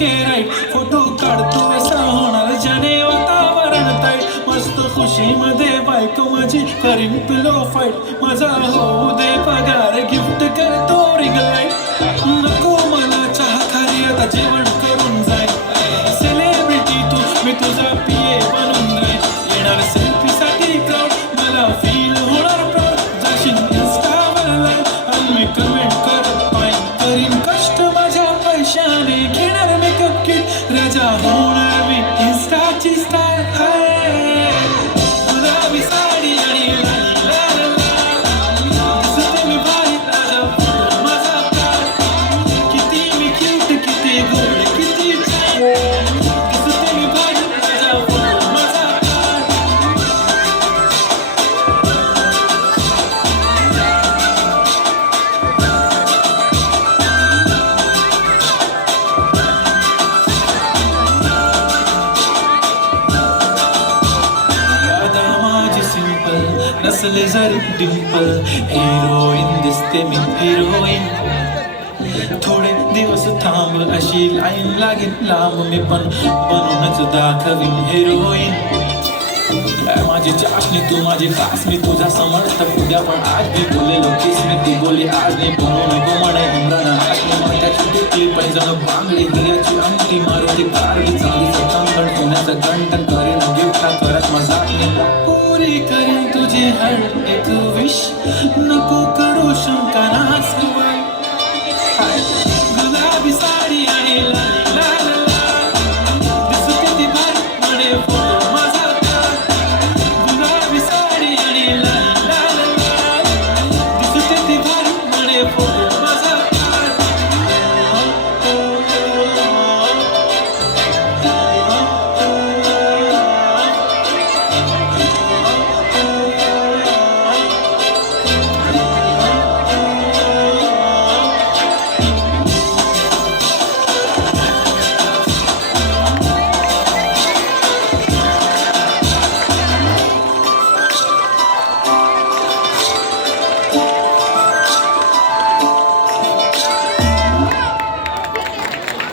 okay right photo काढतो असा होणार ज्याने वातावरण ताईट मस्त खुशीमध्ये बायको माझी करीन पिलो फाईट माझा होऊ दे पगार गिफ्ट करतो रिंग लाईट नको मला चहा खाली आता जेवण करून जाईल सेलिब्रिटी तू मी तुझा पिये बनून राहील येणार सेल्फी साठी क्राऊड मला फील होणार प्राऊड जाशील इंस्टावर लाईव्ह आणि मी कमेंट करत पाहिजे करीन कष्ट माझ्या पैशाने घेणार मेकअप किट राजा होणार मी इंस्टाची स्टार आहे गुलाबी साडी आणि लाली लाल लाल दिसते मी भारी राजा माझा प्यार किती मी क्यूट किती गोड किती छान दिसते मी भारी राजा माझा प्यार यादा माझी सिंपल नसले जरी डिंपल हिरोईन दिसते मी हिरोईन थोडे दिवस थांब अशी लाईन लागेल लांब मी पण बनूनच दाखवीन हिरोईन माझी चाशनी तू माझी खास मी तुझा समर्थक उद्या पण आज मी बोलेलो किस मी ती बोली आज मी बनू नको म्हणे इम्रान हाशमी माझ्याची टिकली पैजण बांगडी हिऱ्याची अंगठी मारुती कारली चांगली कंकण सोन्याचं गंटन करीन गिफ्ट करत मजाक मी पुरी करीन तुझी हर